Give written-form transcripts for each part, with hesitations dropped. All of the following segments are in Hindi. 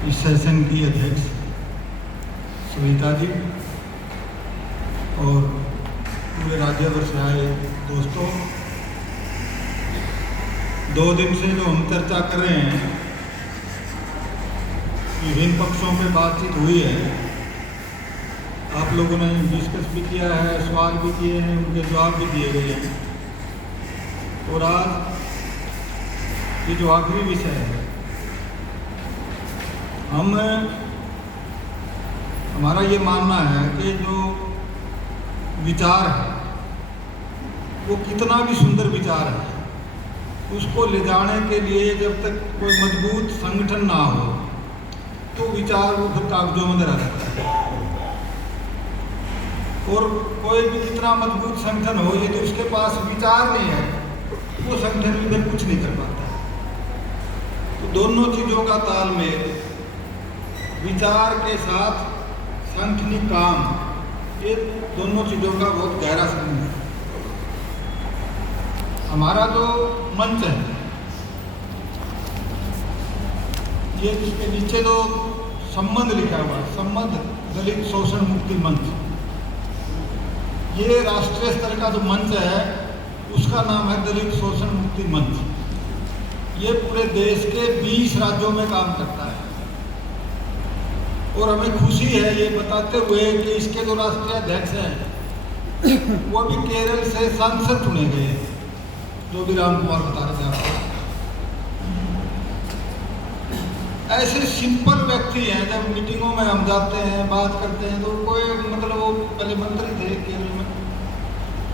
इस सेशन की अध्यक्ष सुनीता जी और पूरे राज्यभर से आए दोस्तों, 2 दिन से जो हम चर्चा कर रहे हैं, विभिन्न पक्षों में बातचीत हुई है, आप लोगों ने डिस्कस भी किया है, सवाल भी किए हैं, उनके जवाब भी दिए गए हैं। और आज ये जो आखिरी विषय है, हमारा ये मानना है कि जो विचार है वो कितना भी सुंदर विचार है, उसको ले जाने के लिए जब तक कोई मजबूत संगठन ना हो तो विचार वो फिर कागजों में रह सकता है। और कोई भी कितना मजबूत संगठन हो, यदि उसके पास विचार नहीं है वो संगठन भी फिर कुछ नहीं कर पाता। तो दोनों चीज़ों का तालमेल, विचार के साथ सांगठनिक काम, ये दोनों चीज़ों का बहुत गहरा संबंध है। हमारा जो मंच है, ये इसके नीचे जो संबंध लिखा हुआ है, संबंध दलित शोषण मुक्ति मंच, ये राष्ट्रीय स्तर का जो मंच है उसका नाम है दलित शोषण मुक्ति मंच। ये पूरे देश के 20 राज्यों में काम करता है और हमें खुशी है ये बताते हुए कि इसके जो राष्ट्रीय अध्यक्ष हैं वो भी केरल से सांसद चुने गए हैं, जो भी राम कुमार बता रहे थे आपको। ऐसे सिंपल व्यक्ति हैं, जब मीटिंगों में हम जाते हैं, बात करते हैं, तो कोई मतलब वो पहले मंत्री थे केरल में,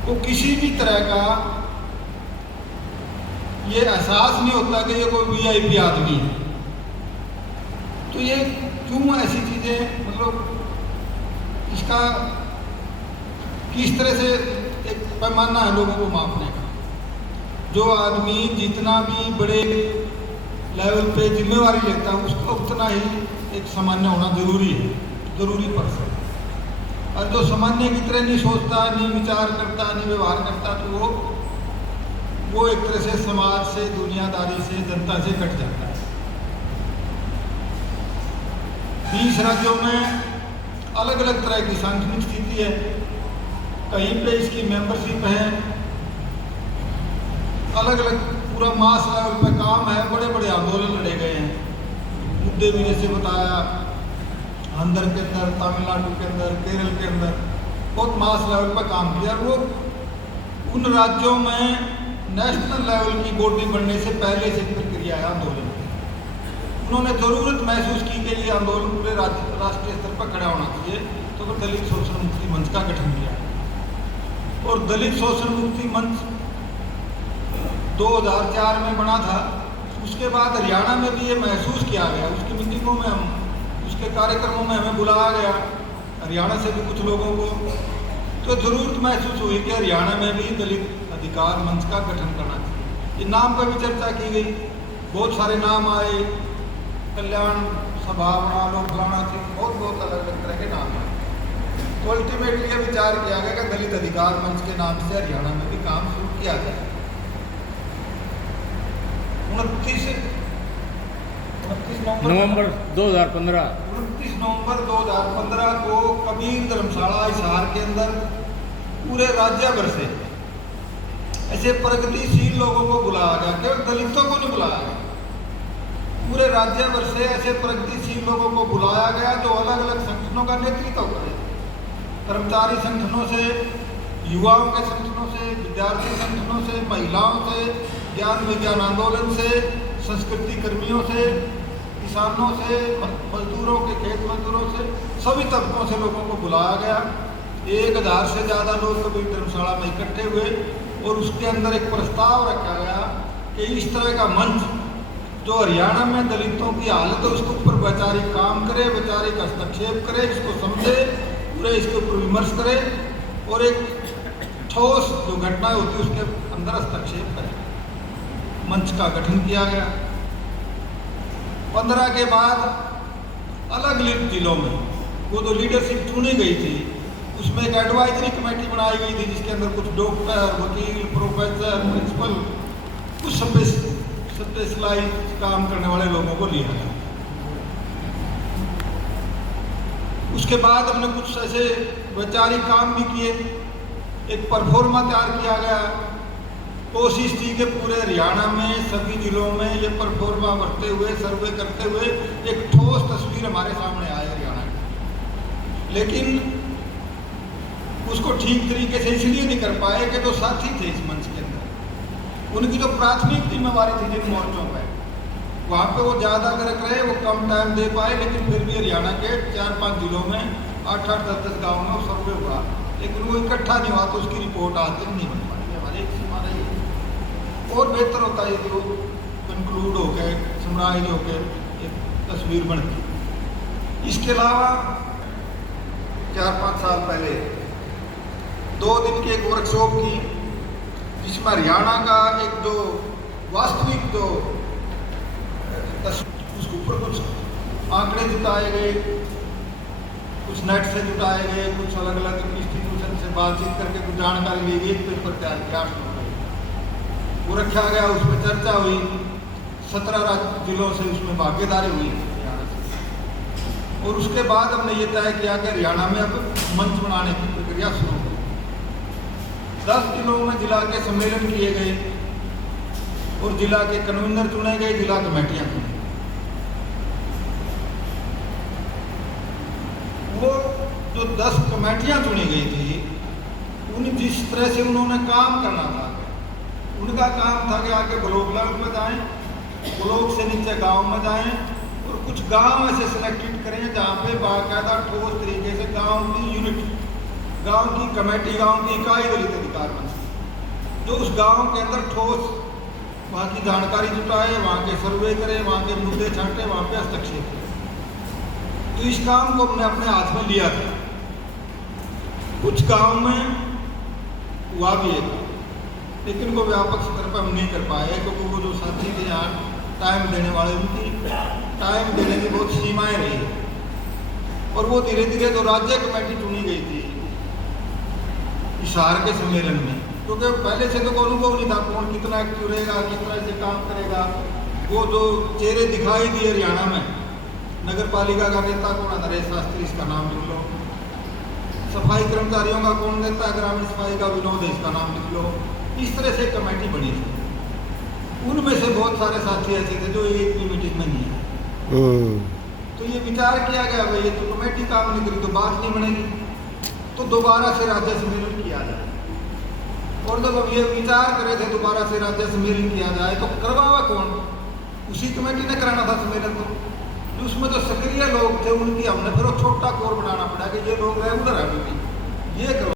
वो किसी भी तरह का ये एहसास नहीं होता कि ये कोई वीआईपी आदमी है। तो ये क्यों ऐसी चीज़ें, मतलब इसका किस तरह से एक पैमाना है लोगों को मापने का। जो आदमी जितना भी बड़े लेवल पे जिम्मेवारी लेता है उसको उतना ही एक सामान्य होना जरूरी है, जरूरी पर्सन। और जो सामान्य की तरह नहीं सोचता, नहीं विचार करता, नहीं व्यवहार करता, तो वो एक तरह से समाज से, दुनियादारी से, जनता से कट जाता है। 20 राज्यों में अलग अलग तरह की सांगठनिक स्थिति है। कहीं पे इसकी मेंबरशिप है, अलग अलग पूरा मास लेवल पे काम है, बड़े बड़े आंदोलन लड़े गए हैं। मुद्दे भी जैसे बताया, आंध्र के अंदर, तमिलनाडु के अंदर, केरल के अंदर बहुत मास लेवल पर काम किया। वो उन राज्यों में नेशनल लेवल की बॉडी बनने से पहले से प्रक्रिया है आंदोलन की। उन्होंने ज़रूरत महसूस की कि ये आंदोलन पूरे राष्ट्रीय स्तर पर खड़ा होना चाहिए, तो फिर दलित शोषण मुक्ति मंच का गठन किया। और दलित शोषण मुक्ति मंच 2004 में बना था। उसके बाद हरियाणा में भी ये महसूस किया गया, उसकी मीटिंगों में उसके कार्यक्रमों में हमें बुलाया गया, हरियाणा से भी कुछ लोगों को। तो ज़रूरत महसूस हुई कि हरियाणा में भी दलित अधिकार मंच का गठन करना चाहिए। ये नाम पर भी चर्चा की गई, बहुत सारे नाम आए, कल्याण सभा बना लो, फलाना चीज, बहुत अलग अलग तरह के नाम आए। तो अल्टीमेटली ये विचार किया गया कि दलित अधिकार मंच के नाम से हरियाणा में भी काम शुरू किया जाए। 29 नवंबर 2015 को कबीर धर्मशाला हिसार के अंदर पूरे राज्य भर से ऐसे प्रगतिशील लोगों को बुलाया गया, केवल दलितों को नहीं बुलाया गया, पूरे राज्य भर से ऐसे प्रगतिशील लोगों को बुलाया गया जो अलग अलग संगठनों का नेतृत्व करें। कर्मचारी संगठनों से, युवाओं के संगठनों से, विद्यार्थी संगठनों से, महिलाओं से, ज्ञान विज्ञान आंदोलन से, संस्कृति कर्मियों से, किसानों से, मजदूरों के, खेत मजदूरों से, सभी तबकों से लोगों को बुलाया गया। 1000 से ज़्यादा लोग कबीर धर्मशाला में इकट्ठे हुए और उसके अंदर एक प्रस्ताव रखा गया कि इस तरह का मंच जो हरियाणा में दलितों की हालत है उसके ऊपर वैचारिक काम करे, वैचारिक हस्तक्षेप करे, इसको समझे, पूरे इसके ऊपर विमर्श करे और एक ठोस जो घटनाएं होती है उसके अंदर हस्तक्षेप करे। मंच का गठन किया गया। 15 के बाद अलग अलग जिलों में वो जो लीडरशिप चुनी गई थी उसमें एक एडवाइजरी कमेटी बनाई गई थी, जिसके अंदर कुछ डॉक्टर, वकील, प्रोफेसर, प्रिंसिपल, कुछ स्पेशलाइज काम करने वाले लोगों को लिया गया। उसके बाद हमने कुछ ऐसे वैचारिक काम भी किए। एक परफॉर्मा तैयार किया गया। कोशिश थी कि पूरे हरियाणा में सभी जिलों में ये परफॉर्मा बढ़ते हुए सर्वे करते हुए एक ठोस तस्वीर हमारे सामने आए हरियाणा की। लेकिन उसको ठीक तरीके से इसलिए नहीं कर पाए कि जो साथी थे इस मंच के अंदर, उनकी जो प्राथमिक जिम्मेवारी थी जिन मोर्चों पर, वहाँ पे वो ज़्यादा गरक रहे, वो कम टाइम दे पाए। लेकिन फिर भी हरियाणा के 4-5 जिलों में 8-8, 10-10 गाँव में वो सर्वे हुआ, लेकिन वो इकट्ठा नहीं हुआ, तो उसकी रिपोर्ट आज तक नहीं बन पाई। हमारे एक सीमा रही है। और बेहतर होता है जो कंक्लूड होकर समराइज होकर एक तस्वीर बनती। इसके अलावा 4-5 साल पहले 2 दिन की एक वर्कशॉप की, जिसमें हरियाणा का एक जो वास्तविक जो उसके ऊपर कुछ आंकड़े जुटाए गए, कुछ नेट से जुटाए गए, कुछ अलग अलग इंस्टीट्यूशन से बातचीत करके कुछ जानकारी ली गई, एक पेपर तैयार किया, 8 वो रखा गया। उसमें चर्चा हुई, 17 जिलों से उसमें भागीदारी हुई हरियाणा से। और उसके बाद हमने ये तय किया कि हरियाणा में अब मंच बनाने की प्रक्रिया शुरू हो। 10 जिलों में जिला के सम्मेलन किए गए और जिला के कन्वीनर चुने गए, जिला कमेटियां चुनी। वो जो 10 कमेटियां चुनी गई थी, उन जिस तरह से उन्होंने काम करना था, उनका काम था कि आगे ब्लॉक लेवल में जाएं, ब्लॉक से नीचे गांव में जाएं और कुछ गांव ऐसे सिलेक्टेड करें जहाँ पे बाकायदा ठोस तरीके से गांव की यूनिट, गांव की कमेटी, गांव की इकाई दलित अधिकार बन सके, जो उस गांव के अंदर ठोस वहाँ की जानकारी जुटाए, वहाँ के सर्वे करे, वहाँ के मुद्दे छांटे, वहाँ पे हस्तक्षेप करे। तो इस काम को हमने अपने हाथ में लिया था। कुछ गांव में हुआ भी है, लेकिन वो व्यापक स्तर पर हम नहीं कर पाए, क्योंकि वो जो साथी थे यहाँ टाइम देने वाले, उनकी टाइम देने की बहुत सीमाएं रही। और वो धीरे धीरे जो राज्य कमेटी चुनी गई थी हिसार के सम्मेलन में, क्योंकि पहले से तो कोई अनुभव नहीं था कौन कितना एक्टिव रहेगा, किस तरह से काम करेगा। वो जो चेहरे दिखाई दिए हरियाणा में, नगर पालिका का नेता कौन है, नरेश शास्त्री, इसका नाम लिख लो। सफाई कर्मचारियों का कौन नेता है, ग्रामीण सफाई का विनोद है, इसका नाम लिख लो। इस तरह से कमेटी बनी थी। उनमें से बहुत सारे साथी ऐसे थे जो एक भी मीटिंग में नहीं आए। तो ये विचार किया गया, भाई ये तो कमेटी काम नहीं करी तो बात नहीं बनेगी, तो दोबारा से राज्य सम्मेलन किया जाए। और जब अब ये विचार करे थे दोबारा से राज्य सम्मेलन किया जाए, तो करवावा कौन? उसी कमेटी ने कराना था सम्मेलन। तो उसमें जो सक्रिय लोग थे उनकी हमने फिर वो छोटा कोर बनाना पड़ा कि ये लोग रेगुलर है, ये करो।